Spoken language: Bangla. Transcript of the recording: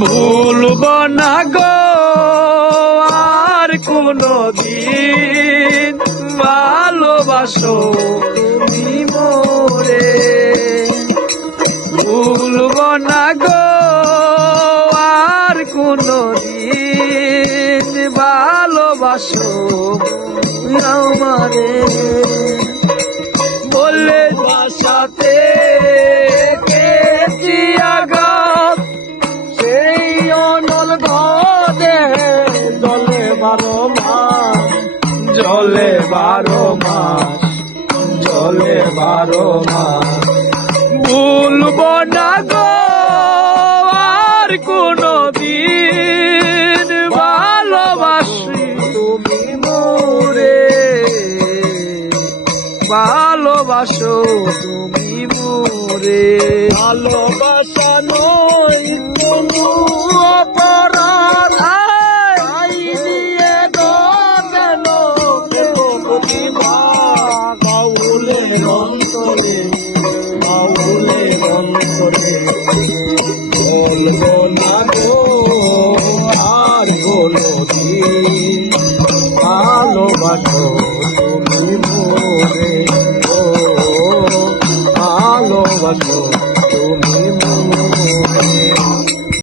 ভুলব না গো আর কোনো দিন, ভালোবাসো তুমি মোরে। ভুলব না গো আর কোনো দিন, ভালোবাসো আমারে। বলে বাসাতে কেছি আঘাত, সেই অনল ঘরে জলে 12 মাস, জলে 12 মাস, জলে 12 মাস। ভুলব না গো আর কোনো দিন, ভালোবাসি তুমি মোরে। ভালোবাসো তুমি মোরে। ভালোবাসা নয় কোনো অপরাধ, আই দিয়ে কেন প্রতিভা। বাউলের অন্তরে, বাউলের অন্তরে বলবো না গো আর কোনো দিন, ভালোবাসো তুমি মোরে।